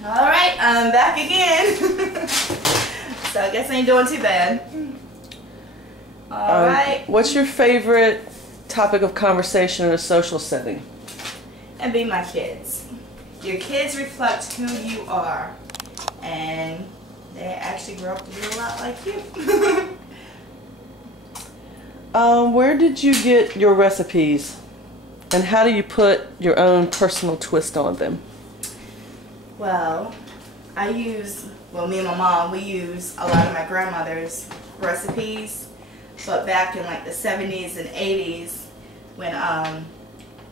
Alright, I'm back again. So I guess I ain't doing too bad. Alright. What's your favorite topic of conversation in a social setting? And be my kids. Your kids reflect who you are. And they actually grow up to be a lot like you. Where did you get your recipes? And how do you put your own personal twist on them? Well, me and my mom, we use a lot of my grandmother's recipes. But back in like the 70s and 80s, when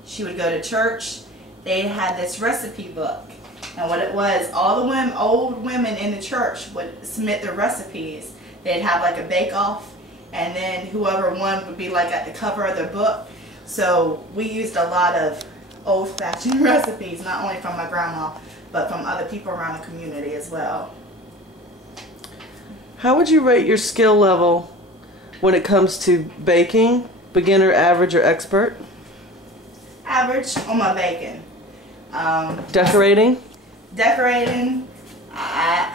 she would go to church, they had this recipe book. And what it was, all the old women in the church would submit their recipes. They'd have like a bake-off, and then whoever won would be like at the cover of their book. So we used a lot of old-fashioned recipes, not only from my grandma, but from other people around the community as well. How would you rate your skill level when it comes to baking? Beginner, average, or expert? Average on my baking. Decorating? Decorating, I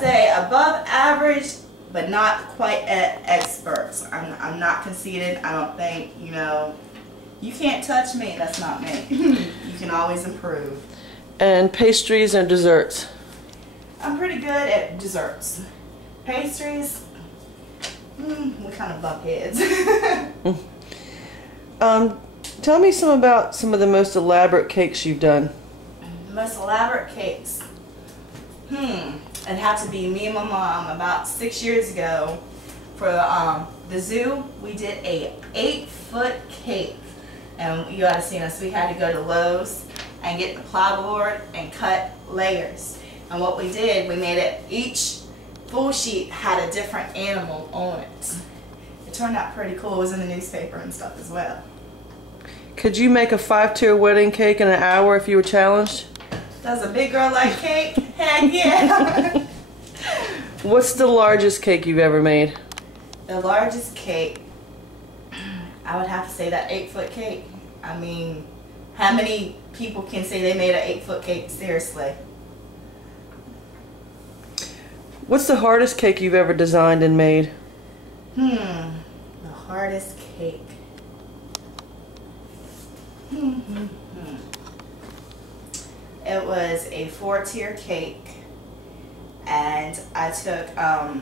say above average, but not quite at experts. I'm not conceited. I don't think, you can't touch me. That's not me. You can always improve. And pastries and desserts? I'm pretty good at desserts. Pastries, we kind of bump heads. Tell me about some of the most elaborate cakes you've done. The most elaborate cakes? It'd have to be me and my mom about 6 years ago. For the zoo, we did a 8-foot cake. And you ought to see us. We had to go to Lowe's and get the plywood and cut layers. And what we did, we made it, each full sheet had a different animal on it. It turned out pretty cool. It was in the newspaper and stuff as well. Could you make a 5-tier wedding cake in an hour if you were challenged? Does a big girl like cake? Heck yeah! What's the largest cake you've ever made? The largest cake, I would have to say that 8-foot cake. I mean, how many people can say they made an 8-foot cake? Seriously. What's the hardest cake you've ever designed and made? The hardest cake. It was a 4-tier cake, and I took, I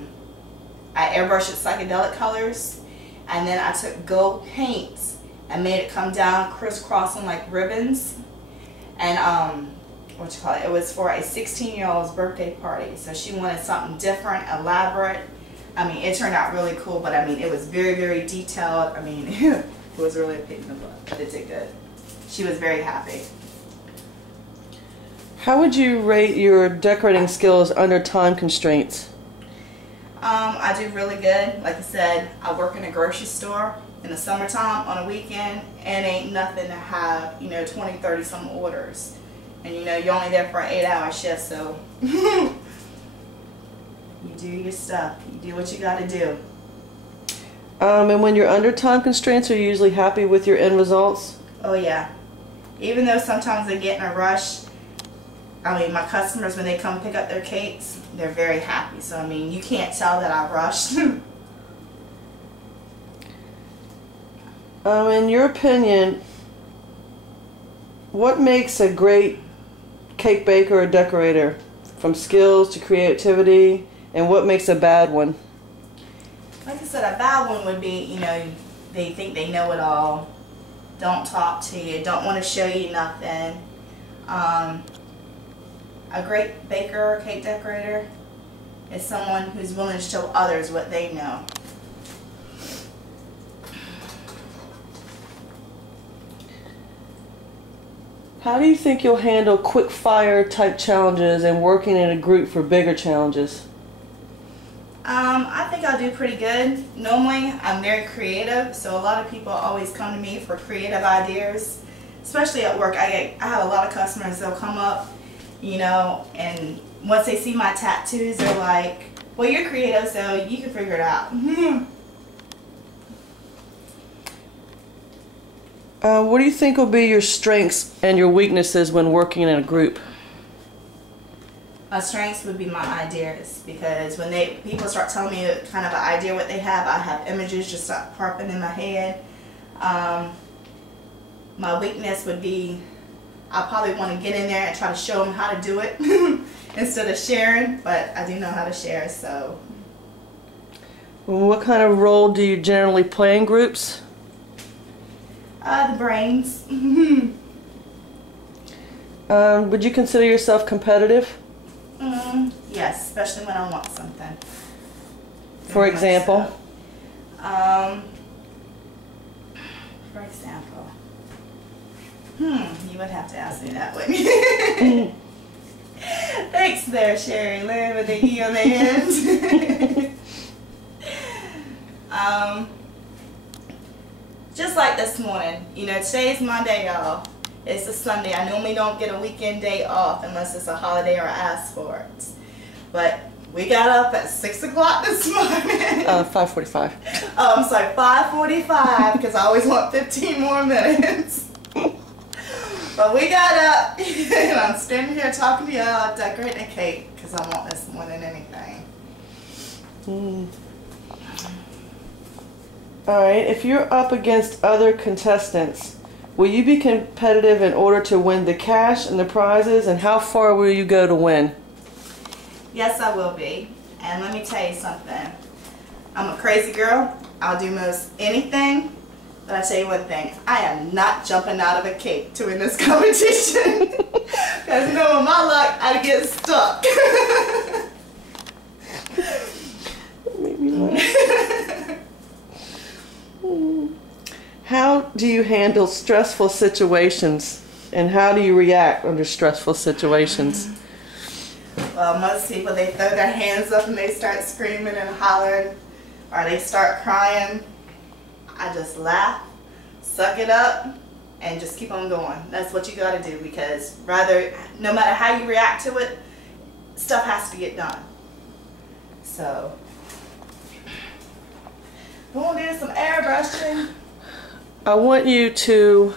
airbrushed it psychedelic colors, and then I took gold paints and made it come down crisscrossing like ribbons, and it was for a 16-year-old's birthday party, so she wanted something different, elaborate. I mean, it turned out really cool, but I mean, it was very, very detailed. I mean, it was really a pick in the butt, but it did good. She was very happy. How would you rate your decorating skills under time constraints? I do really good. Like I said, I work in a grocery store in the summertime on a weekend, and ain't nothing to have, 20, 30 some orders. And you're only there for an 8-hour shift, so you do your stuff. You do what you gotta do. And when you're under time constraints, are you usually happy with your end results? Oh yeah. Even though sometimes they get in a rush, I mean, my customers, when they come pick up their cakes, they're very happy. So, I mean, you can't tell that I rushed. In your opinion, what makes a great cake baker or decorator? From skills to creativity, and what makes a bad one? Like I said, a bad one would be, they think they know it all, don't talk to you, don't want to show you nothing. A great baker or cake decorator is someone who's willing to show others what they know. How do you think you'll handle quick fire type challenges and working in a group for bigger challenges? I think I'll do pretty good. Normally, I'm very creative, so a lot of people always come to me for creative ideas, especially at work. I have a lot of customers, they'll come up, and once they see my tattoos, they're like, well, you're creative, so you can figure it out. What do you think will be your strengths and your weaknesses when working in a group? My strengths would be my ideas, because when people start telling me kind of an idea what they have, I have images just start popping in my head. My weakness would be I probably want to get in there and try to show them how to do it instead of sharing, but I do know how to share. So, what kind of role do you generally play in groups? The brains. Would you consider yourself competitive? Yes, especially when I want something. For example? For example. You would have to ask me that, wouldn't you? Thanks there, Sherry Lynn, with the E on the end. Just like this morning, you know, today's my day off. It's a Sunday. I normally don't get a weekend day off unless it's a holiday or I ask for it. But we got up at 6 o'clock this morning. 5:45. Oh, I'm sorry, 5:45, because I always want 15 more minutes. But we got up, and I'm standing here talking to y'all, decorating a cake, because I want this more than anything. Alright, if you're up against other contestants, will you be competitive in order to win the cash and the prizes, and how far will you go to win? Yes, I will be. And let me tell you something. I'm a crazy girl. I'll do most anything. But I tell you one thing, I am not jumping out of a cake to win this competition. Because you know, with my luck, I'd get stuck. Maybe not. How do you handle stressful situations, and how do you react under stressful situations? Well, most people, they throw their hands up and they start screaming and hollering, or they start crying. I just laugh, suck it up, and just keep on going. That's what you got to do, because no matter how you react to it, stuff has to get done. So, we're going to do some airbrushing. I want you to